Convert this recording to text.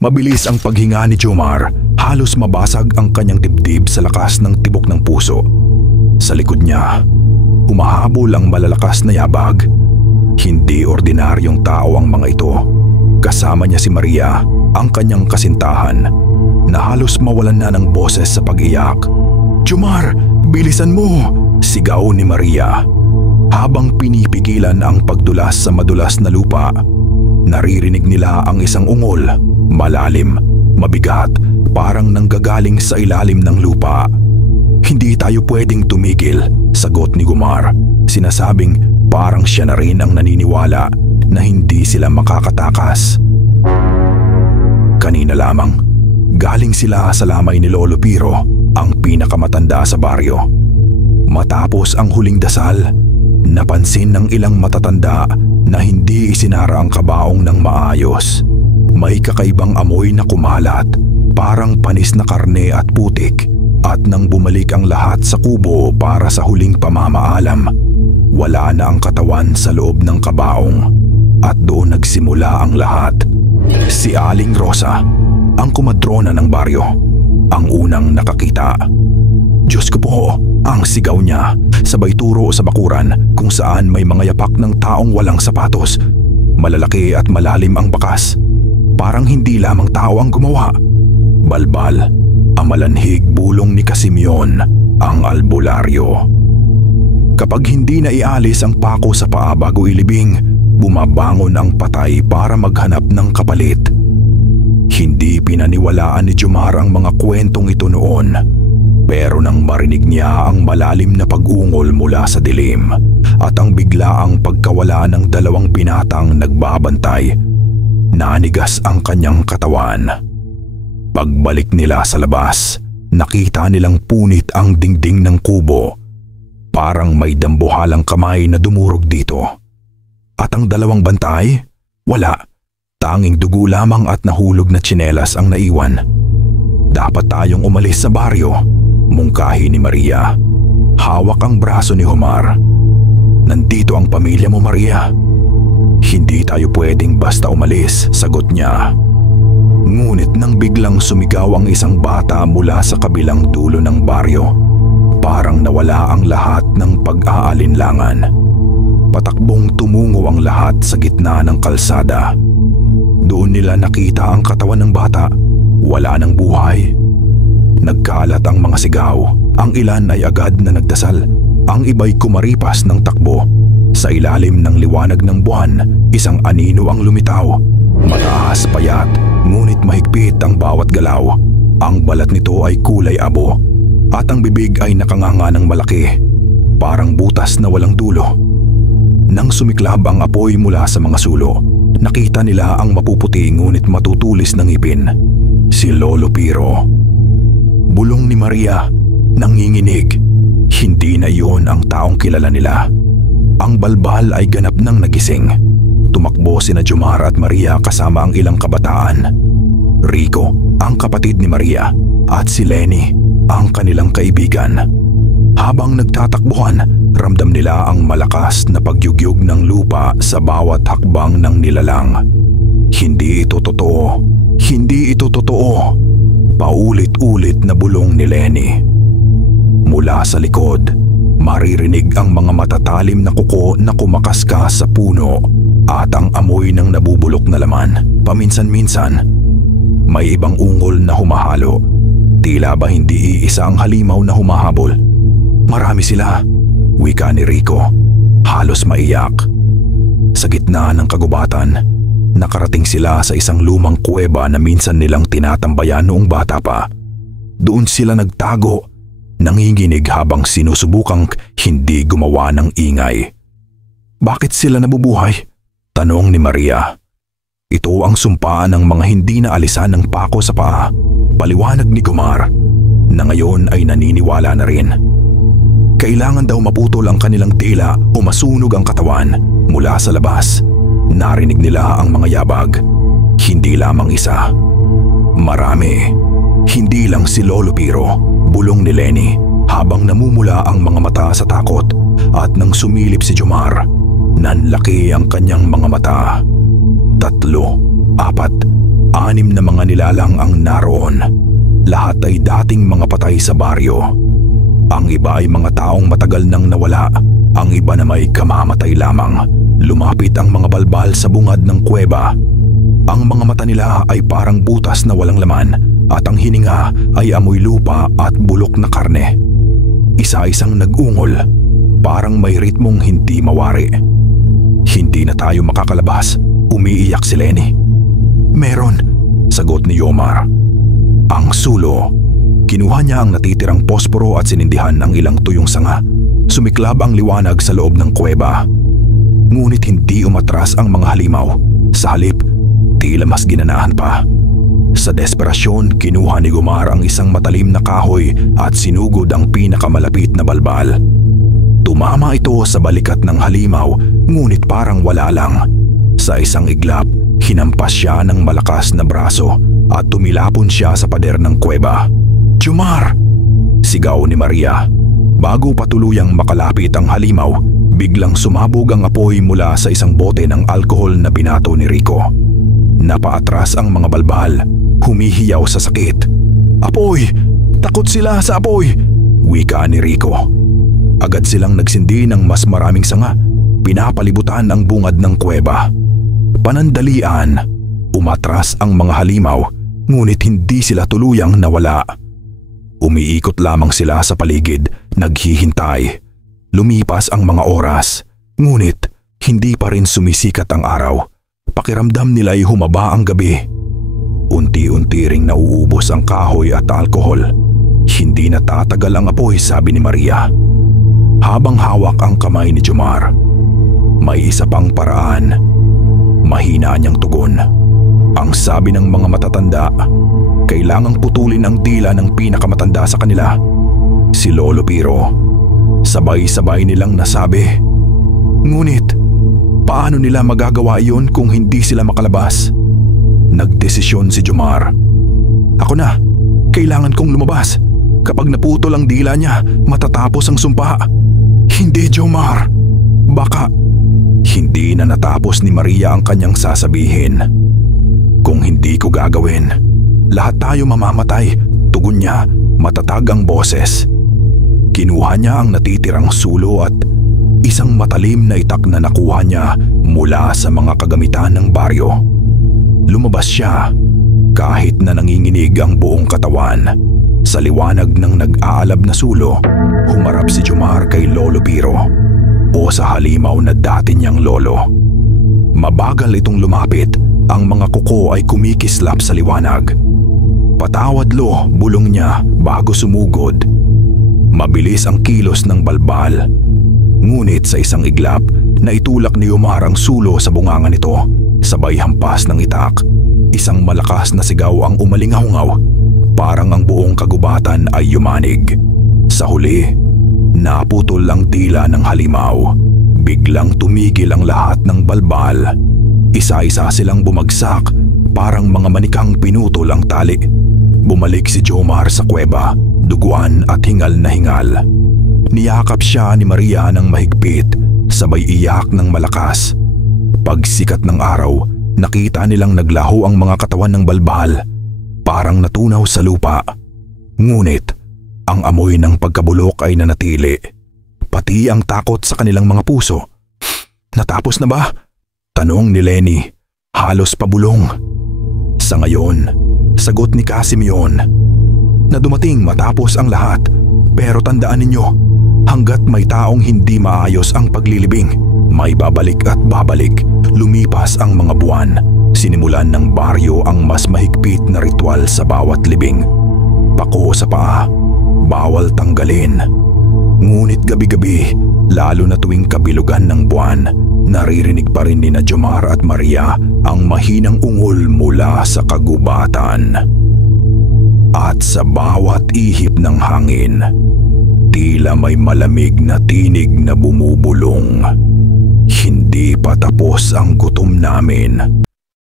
Mabilis ang paghinga ni Jomar, halos mabasag ang kanyang dibdib sa lakas ng tibok ng puso. Sa likod niya, humahabol ang malalakas na yabag. Hindi ordinaryong tao ang mga ito. Kasama niya si Maria, ang kanyang kasintahan, na halos mawalan na ng boses sa pag-iyak. "Jomar, bilisan mo!" sigaw ni Maria. Habang pinipigilan ang pagdulas sa madulas na lupa, naririnig nila ang isang ungol, malalim, mabigat, parang nanggagaling sa ilalim ng lupa. "Hindi tayo pwedeng tumigil," sagot ni Jomar, sinasabing parang siya na rin ang naniniwala na hindi sila makakatakas. Kanina lamang, galing sila sa lamay ni Lolo Piro, ang pinakamatanda sa baryo. Matapos ang huling dasal, napansin ng ilang matatanda na hindi isinara ang kabaong ng maayos. May kakaibang amoy na kumalat, parang panis na karne at putik, at nang bumalik ang lahat sa kubo para sa huling pamamaalam, wala na ang katawan sa loob ng kabaong, at doon nagsimula ang lahat. Si Aling Rosa, ang kumadrona ng baryo, ang unang nakakita. "Diyos ko po!" ang sigaw niya, sabay turo sa bakuran kung saan may mga yapak ng taong walang sapatos. Malalaki at malalim ang bakas. Parang hindi lamang tao ang gumawa. Balbal, ang malanhig bulong ni Casimyon, ang albularyo. Kapag hindi na ialis ang pako sa paa bago ilibing, bumabangon ang patay para maghanap ng kapalit. Hindi pinaniwalaan ni Jomar ang mga kwentong ito noon. Pero nang marinig niya ang malalim na pag-ungol mula sa dilim at ang biglaang pagkawala ng dalawang binatang nagbabantay, nanigas ang kanyang katawan. Pagbalik nila sa labas, nakita nilang punit ang dingding ng kubo. Parang may dambuhalang kamay na dumurog dito. At ang dalawang bantay? Wala. Tanging dugo lamang at nahulog na tsinelas ang naiwan. "Dapat tayong umalis sa baryo," mungkahi ni Maria. Hawak ang braso ni Jomar. "Nandito ang pamilya mo, Maria." "Hindi tayo pwedeng basta umalis," sagot niya. Ngunit nang biglang sumigaw ang isang bata mula sa kabilang dulo ng baryo, parang nawala ang lahat ng pag-aalinlangan. Patakbong tumungo ang lahat sa gitna ng kalsada. Doon nila nakita ang katawan ng bata. Wala ng buhay. Nagkalat ang mga sigaw. Ang ilan ay agad na nagdasal. Ang iba'y kumaripas ng takbo. Sa ilalim ng liwanag ng buwan, isang anino ang lumitaw. Mataas, payat, ngunit mahigpit ang bawat galaw. Ang balat nito ay kulay abo, at ang bibig ay nakanganga ng malaki, parang butas na walang dulo. Nang sumiklab ang apoy mula sa mga sulo, nakita nila ang mapuputi ngunit matutulis ng ngipin. Si Lolo Piro. Bulong ni Maria, nanginginig. Hindi na iyon ang taong kilala nila. Ang balbal ay ganap nang nagising. Tumakbo sina Jomar at Maria kasama ang ilang kabataan. Rico, ang kapatid ni Maria, at si Lenny, ang kanilang kaibigan. Habang nagtatakbuhan, ramdam nila ang malakas na pagyugyug ng lupa sa bawat hakbang ng nilalang. Hindi ito totoo. Hindi ito totoo. Paulit-ulit na bulong ni Lenny. Mula sa likod, maririnig ang mga matatalim na kuko na kumakaskas sa puno at ang amoy ng nabubulok na laman. Paminsan-minsan, may ibang ungol na humahalo. Tila ba hindi iisa ang halimaw na humahabol? Marami sila, wika ni Rico, halos maiyak. Sa gitna ng kagubatan, nakarating sila sa isang lumang kuweba na minsan nilang tinatambayan noong bata pa. Doon sila nagtago, nanginginig habang sinusubukang hindi gumawa ng ingay. Bakit sila nabubuhay? Tanong ni Maria. Ito ang sumpaan ng mga hindi na alisan ng pako sa paa. Paliwanag ni Jomar, na ngayon ay naniniwala na rin. Kailangan daw maputol ang kanilang dila o masunog ang katawan mula sa labas. Narinig nila ang mga yabag. Hindi lamang isa. Marami. Hindi lang si Lolo Piro, bulong ni Lenny habang namumula ang mga mata sa takot, at nang sumilip si Jomar, nanlaki ang kanyang mga mata. 3, 4, 6 na mga nilalang ang naroon. Lahat ay dating mga patay sa baryo. Ang iba ay mga taong matagal nang nawala, ang iba na may kamamatay lamang. Lumapit ang mga balbal sa bungad ng kuweba. Ang mga mata nila ay parang butas na walang laman at ang hininga ay amoy lupa at bulok na karne. Isa-isang nag-ungol, parang may ritmong hindi mawari. "Hindi na tayo makakalabas," umiiyak si Lenny. "Meron," sagot ni Yomar. Ang sulo. Kinuha niya ang natitirang posporo at sinindihan ang ilang tuyong sanga. Sumiklab ang liwanag sa loob ng kuweba. Ngunit hindi umatras ang mga halimaw. Sa halip, tila mas ginanahan pa. Sa desperasyon, kinuha ni Gumar ang isang matalim na kahoy at sinugod ang pinakamalapit na balbal. Tumama ito sa balikat ng halimaw, ngunit parang wala lang. Sa isang iglap, hinampas siya ng malakas na braso at tumilapon siya sa pader ng kuweba. "Jomar!" sigaw ni Maria. Bago pa tuluyang makalapit ang halimaw, biglang sumabog ang apoy mula sa isang bote ng alkohol na binato ni Rico. Napaatras ang mga balbal, humihiyaw sa sakit. "Apoy! Takot sila sa apoy!" wika ni Rico. Agad silang nagsindi ng mas maraming sanga, pinapalibutan ang bungad ng kuweba. Panandalian, umatras ang mga halimaw, ngunit hindi sila tuluyang nawala. Umiikot lamang sila sa paligid, naghihintay. Lumipas ang mga oras, ngunit hindi pa rin sumisikat ang araw. Pakiramdam nila'y humaba ang gabi. Unti-unti ring nauubos ang kahoy at alkohol. Hindi natatagal ang apoy, sabi ni Maria. Habang hawak ang kamay ni Jomar, may isa pang paraan. Mahina niyang tugon. Ang sabi ng mga matatanda, kailangang putulin ang dila ng pinakamatanda sa kanila, si Lolo Piro. Sabay-sabay nilang nasabi. Ngunit, paano nila magagawa iyon kung hindi sila makalabas? Nagdesisyon si Jomar. Ako na, kailangan kong lumabas. Kapag naputol ang dila niya, matatapos ang sumpa. Hindi, Jomar. Baka. Hindi na natapos ni Maria ang kanyang sasabihin. Kung hindi ko gagawin, lahat tayo mamamatay, tugon niya, matatag ang boses. Kinuha niya ang natitirang sulo at isang matalim na itak na nakuha niya mula sa mga kagamitan ng baryo. Lumabas siya kahit na nanginginig ang buong katawan. Sa liwanag ng nag-aalab na sulo, humarap si Jomar kay Lolo Piro o sa halimaw na dati niyang lolo. Mabagal itong lumapit, ang mga kuko ay kumikislap sa liwanag. Patawad lo, bulong niya bago sumugod. Mabilis ang kilos ng balbal. Ngunit sa isang iglap, naitulak ni Omar ang sulo sa bunganga nito. Sabay hampas ng itak, isang malakas na sigaw ang umalingahungaw. Parang ang buong kagubatan ay yumanig. Sa huli, naputol ang tila ng halimaw. Biglang tumigil ang lahat ng balbal. Isa-isa silang bumagsak, parang mga manikang pinutol ang tali. Bumalik si Jomar sa kuweba, duguan at hingal na hingal. Niyakap siya ni Maria ng mahigpit, sabay iyak ng malakas. Pagsikat ng araw, nakita nilang naglaho ang mga katawan ng balbal, parang natunaw sa lupa. Ngunit, ang amoy ng pagkabulok ay nanatili, pati ang takot sa kanilang mga puso. Natapos na ba? Tanong ni Lenny, halos pabulong. Sa ngayon, sagot ni Casimion, na dumating matapos ang lahat. Pero tandaan ninyo, hanggat may taong hindi maayos ang paglilibing, may babalik at babalik. Lumipas ang mga buwan, sinimulan ng baryo ang mas mahigpit na ritual sa bawat libing. Pako sa paa, bawal tanggalin. Ngunit gabi-gabi, lalo na tuwing kabilugan ng buwan, naririnig pa rin ni Jomar at Maria ang mahinang ungol mula sa kagubatan. At sa bawat ihip ng hangin, tila may malamig na tinig na bumubulong. Hindi pa tapos ang gutom namin.